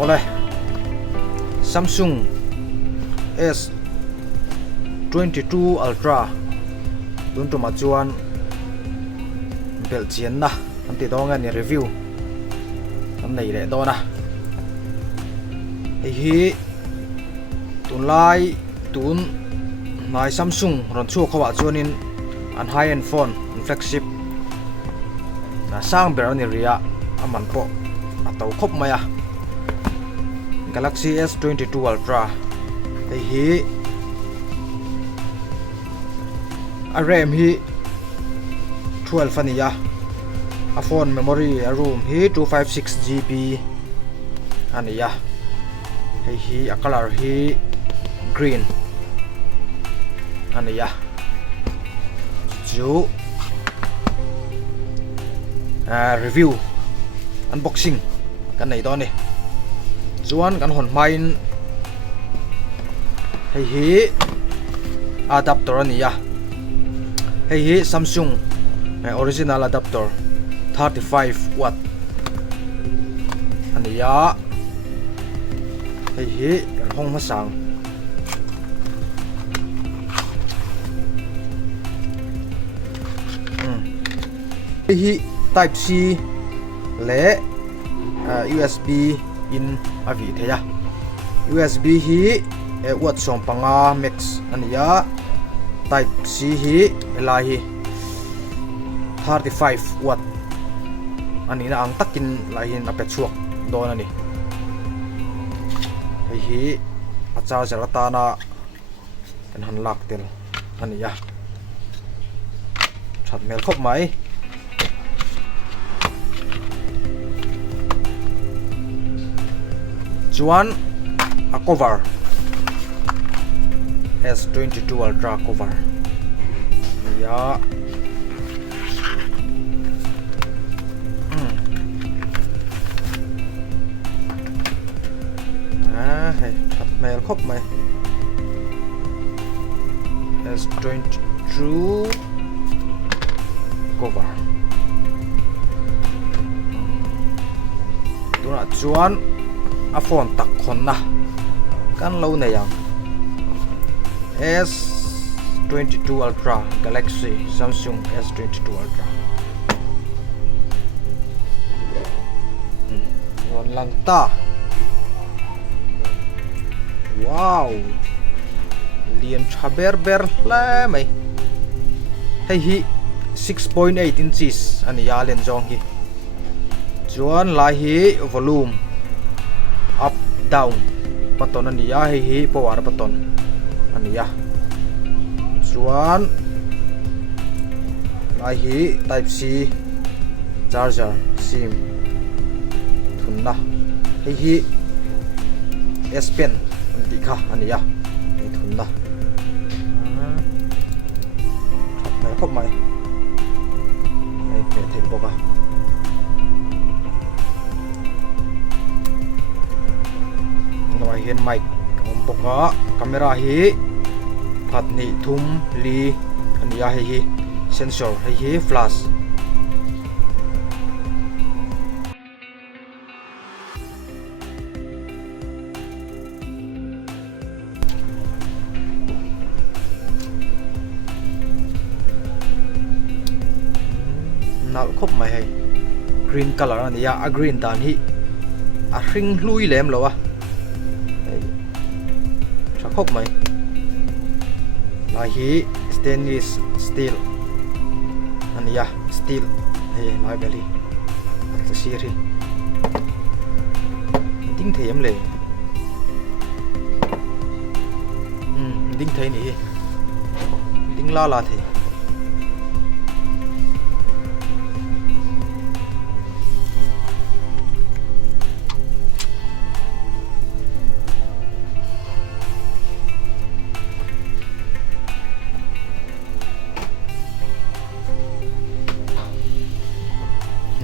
ole Samsung S22 Ultra tun tu ma chuan bel chian na an ti dong ani review an nei le do na hi tun lai Samsung ron chu khawa chuanin an high end phone an flagship na sang ber ani ria aman po atau khop maya Galaxy S22 Ultra hi a RAM hi 12 ania a phone memory a room hi 256GB ania hi a color hi green ania chu review unboxing kan nei do ni chuan kan hon main hi adapter ania hi Samsung original adapter 35 watt ania hi kan hong masang hi type C le USB in avi theya USB hi watt som panga max ania type C hi lahi 35 watt ani na ang takin lahin apet chuak don ani hi a charger ta na kan han lak tel ania that mel khop mai chuan a cover S22 Ultra cover ya hay thật mail khóc mày S22 cover tuna chuan a phone tak khon na kan lo nei yang S22 Ultra Galaxy Samsung S22 Ultra ngon lang ta wow lian chaber ber la mai hi 6.8 inches ani ya len jong hi chuan la hi volume up down button ani ya hi power button ani ya chuan la hi type C charger sim thunna hi S Pen anti kha ani ya thunna mai khop mai mai pe thei boka noi hian mic om boka camera hi phat ni thum li ania hi sensor hi flash nal khop mai hay green color ania a green dan hi a hring hlui lem lo a khop mai la hi stainless steel ania steel hey lai beli ta siri ding thei em le ding thei ni ding la la thei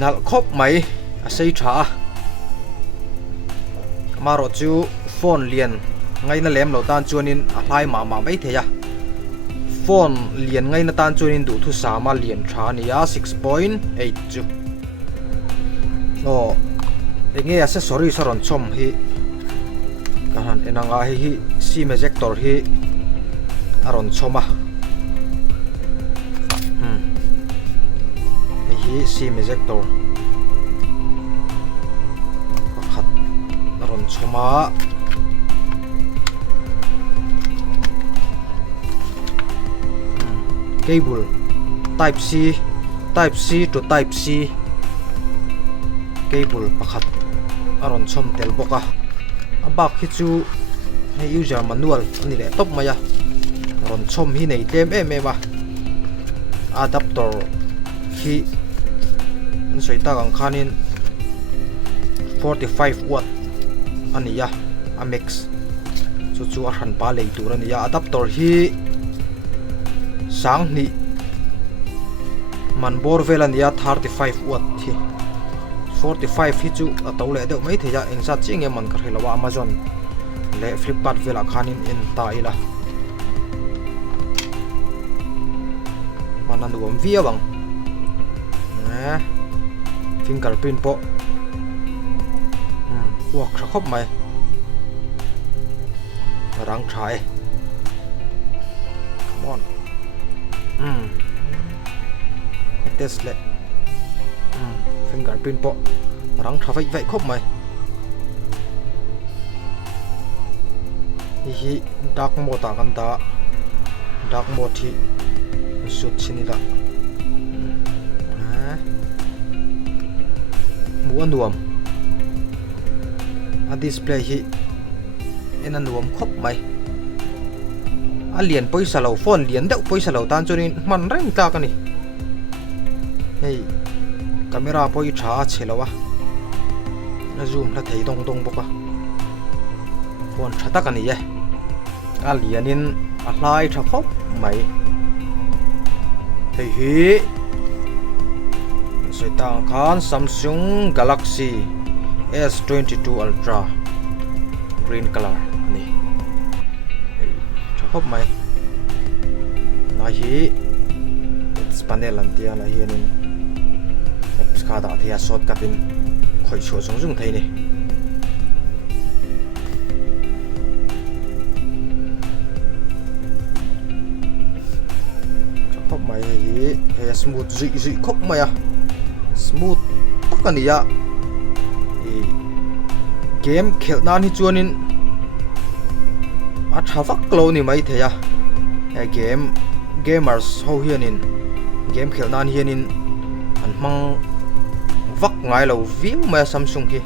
nal khop mai a sei tha maro chu phone lian ngai na lem lo tan chuanin a hlai ma mai theya phone lian ngai na tan chuanin du thu sa ma lian tha nia 6.8 chu o enge accessory saron chom hi kahan enanga hi sim ejector hi aron choma hi sim ejector pakhat aron choma cable type C to type C cable pakhat aron chom tel boka abak hi chu hei user manual ani le top maya aron chom hi nei tlem em em a adapter hi an soita gang khanin 45 watt ania amex chu a han pa lei tur ania adapter hi sang ni man bor vel ania 35 watt hi 45 hi chu atole de mai theya engsa ching e man ka helawa Amazon le Flipkart vela khanin in ta ila manan duam via bang fingerprint po work khop mai rang try come on test le fingerprint po rang tha vai khop mai hi dark mode ta kan ta dark mode thi shoot chinila mu anuam a display hi en anuam khop mai a lian poisa lo phone lian deuh poisa lo tan chunin man reng ta ka ni hei camera poi tha chelowa na zoom la thei dong dong boka phone tha ta ka ni ye a lianin a hlai tha khop mai hei hi soitang khan Samsung Galaxy S22 Ultra green color ani thakop mai na hi it's panel an tia na hi anin apps kha da thia shortcut in khoi chu jung thei ni thakop mai hi smooth zui khop mai a smooth takania game khelna ni chuanin a thawak lo ni mai theya gamers ho hianin game khelna ni hianin an mang vak ngai lo view ma Samsung hi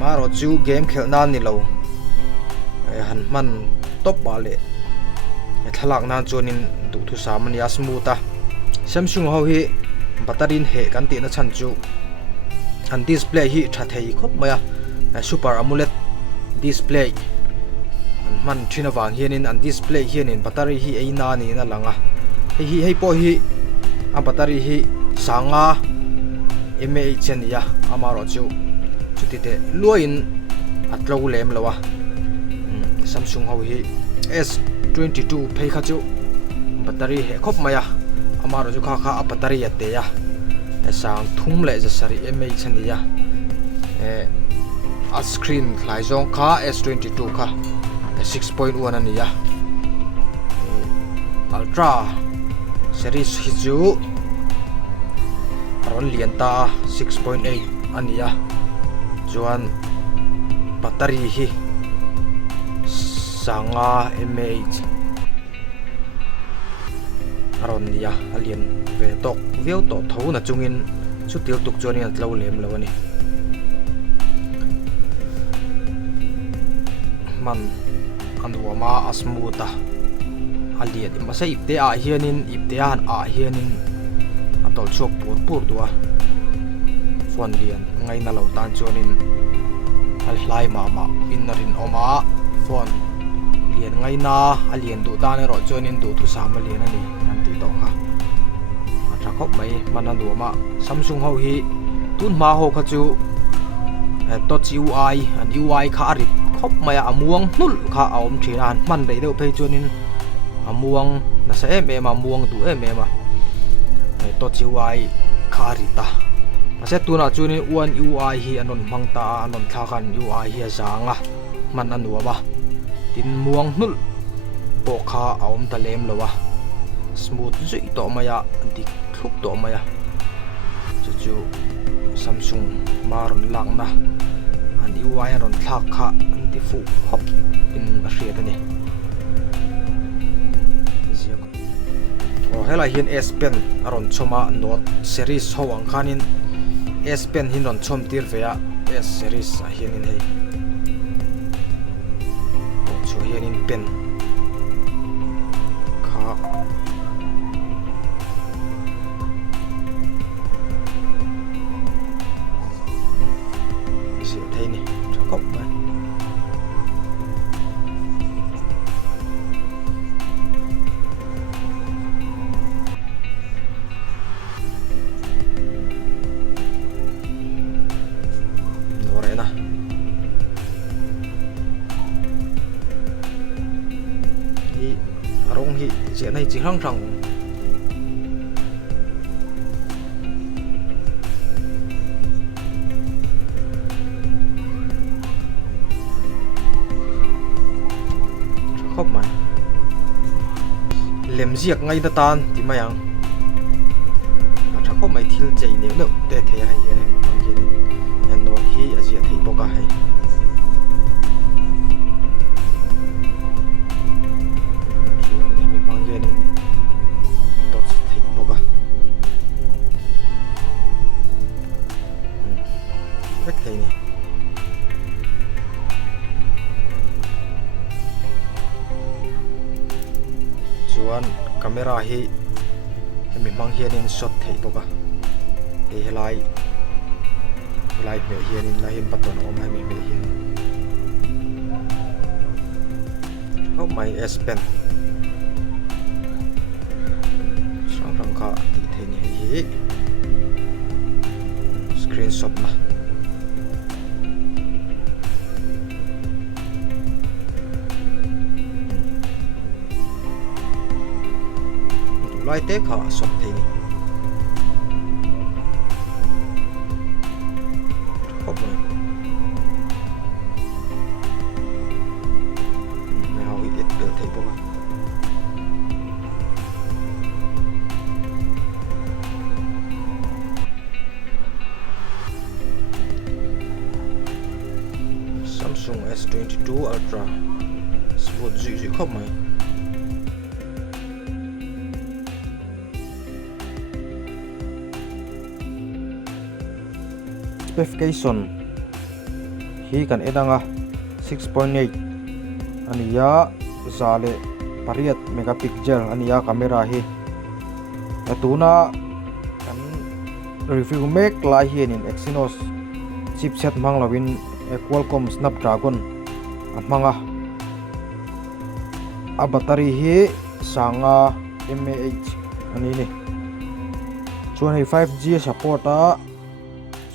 maro chu game khelna ni lo han man top ba le thalak nan chuanin du thu samani a smooth a Samsung ho hi batarin he kan ti na chan chu an display hi tha thei khop maya super AMOLED display an man thina wang hianin an display hianin battery hi eina ni na langa hei po hi a battery hi sanga mAh chania amaro chu chutite luain atlo lem lawa Samsung ho hi S22 phei kha chu battery he khop maya amaro chu kha a battery ate ya sang thum le ja sari mAh chania a screen lai zong kha S22 kha 6.1 ania Ultra series hi chu ron lian ta 6.8 ania chuan battery hi sanga mAh aron nia alien ve tok veo to tho na chungin chu til tuk chuan an tlo lem lo ani man anuama asmuta alian ma sai ipte a hianin ipte an a hianin atol chok pur duwa phone lian ngai na lo tan chuanin al hlai ma innarin oma phone lian ngai na alien du ta ne ro chuanin du thu sam lian ani an ti to kha atra khop mai mananduama Samsung ho hi tun ma ho kha chu touch UI an UI kha ari khop mai amuang nul kha aom thina an man dei deuh phei chuanin amuang na sa em amuang du em touch UI kha ari ta ase tuna chunin one UI hi anon mangta anon thakan UI hi zanga man anuwa tin muang hnul po kha aum ta lem lowa smooth zui to maya dik thuk to maya chu Samsung maron langna an UI anon thak kha anti fu hop in riat ani hela hin S Pen aron choma Note series ho ang khanin S Pen hin ron chom tir vea S series a hianin hei chu hianin pen kha isi thei ni thakop ma arong hi je nai chi rang rang khop mai lem ziak ngai da tan ti mayang khop mai thil chei ne no te the hai he mang ge ni no hi azia thei boka hai thei ni chuan camera hi hemi mang hianin shot thei boka he helai me hianin la hin paton om hemi me hian how my S Pen sang rang kha ti thei ni hi screenshot na lai te kha sop thei ni hop mai na how it do thei boka Samsung S22 Ultra smooth zui khop mai specification hi kan edanga 6.8 ania zale pariat megapixel ania camera hi atuna kan review mek lai hian in Exynos chipset manglawin Qualcomm Snapdragon amanga a battery hi sanga mAh ani ni chuan hei 5G support a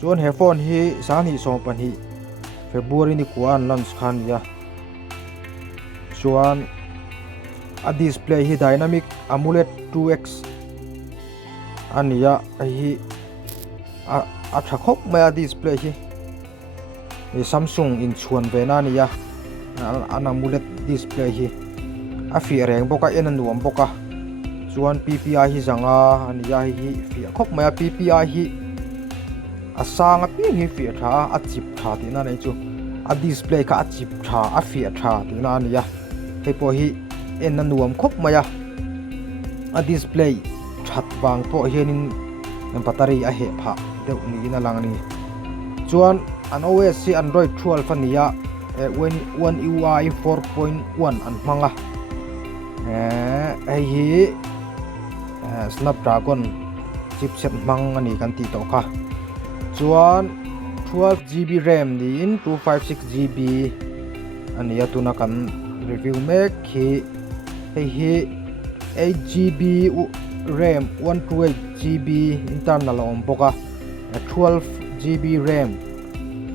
chuan he phone hi sang hi som pan hi February ni kuan launch khan ya chuan a display hi dynamic AMOLED 2X ania hi a thakop ma display hi Samsung in chuan ve na nia an AMOLED display hi a fi reng boka en nuam boka chuan PPI hi zanga ania hi fi khop ma PPI hi asanga pi hi fi tha a chip tha ti na nei chu a display ka a chip tha a fi tha ti na ania te po hi en nuam khop maya a display that bang po hianin battery a he pha deuh ni na lang ni chuan an OS si Android 12 ania One UI 4.1 an manga ai hi Snapdragon chipset mang ani kan ti to kha chuan 12GB RAM ni in 256GB ania tuna kan review mek hi hi 8GB RAM 128GB internal om boka 12GB RAM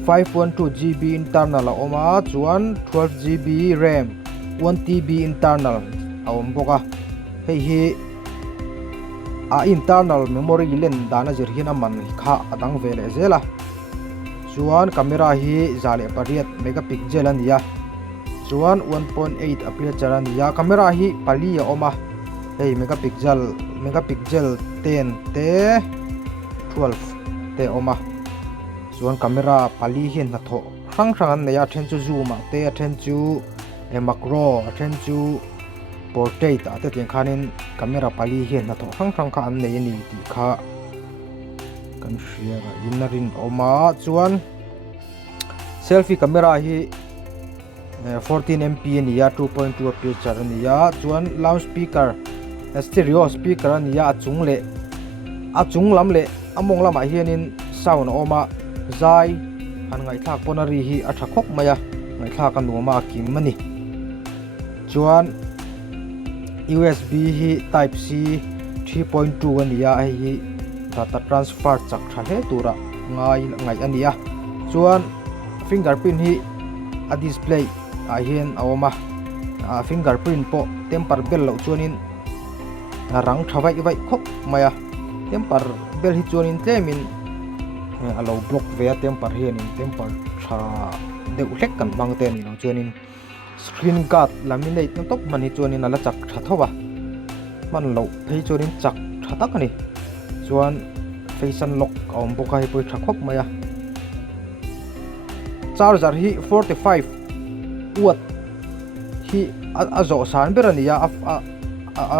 512GB internal oma chuan 12GB RAM 1TB internal om boka hi internal memory len dana zir hin aman kha adang vele zela chuan camera hi zale pariat megapixel ania chuan 1.8 aperture ania camera hi pali a oma hei megapixel 10 te 12 te oma chuan camera pali hin na tho rang rang an neya then chu zoom te then chu macro then chu portrait ate tiang khanin camera pali hin na tho rang rang kha an nei ni ti kha kan share inarin oma chuan selfie camera hi 14 MP ania 2.2 aperture ania chuan loudspeaker stereo speaker ania achung lam le among lama hianin sound oma zai han ngai thak ponari hi atha khok maya ngai thak an numa kim mani chuan USB hi type C 3.2 ania hi data transfer chak thale tura ngai ania chuan fingerprint hi a display a hian awma fingerprint po temper bell lo chuanin rang thawai vai khok maya temper bell hi chuanin tlemin alo block ve temper hianin temper tha de ulek kan bangte ni lo chuanin screen guard laminate top mani chuanin ala chak tha thowa man lo phei chuanin chak tha tak ani chuan face unlock om bokai poi tha khok maya charger hi 45 watt hi azo sanber ania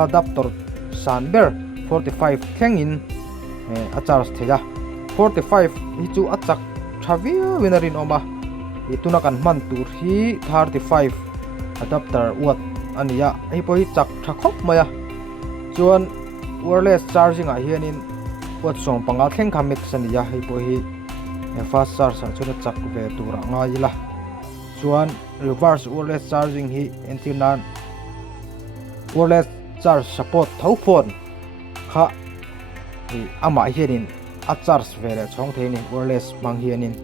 adapter sanber 45 thengin a charge theja 45 hi chu achak thavi winarin oma ituna kan man tur hi 35 adapter watt ania hi po hi chak thakop maya chuan wireless charging a hianin watt song panga thleng kha mix ania hi po hi fast charge chuna chak ve tura ngaila chuan reverse wireless charging hi antinan wireless charge support thau phone kha hi ama hianin a charge vele chong theini wireless mang hianin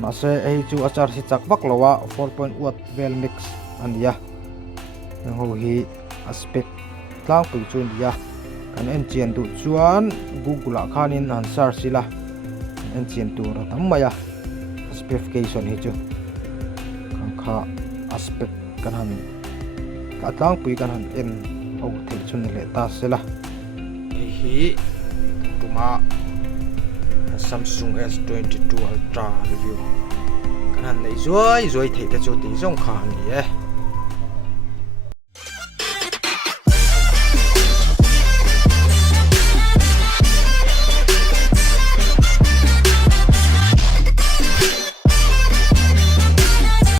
ma se ei chu a charge chak bak lowa 4.1 watt vel mix ania ho hi aspect tlang pu chu nia kan enchian tu chuan google khanin an search sila enchian tu ra tamaya specification hi chu kan kha aspect kan han ka tlang pui kan han en ho thei chun le ta sela hi tuma Samsung S22 Ultra review kan han nei zoi thei ta chu ti zong kha ni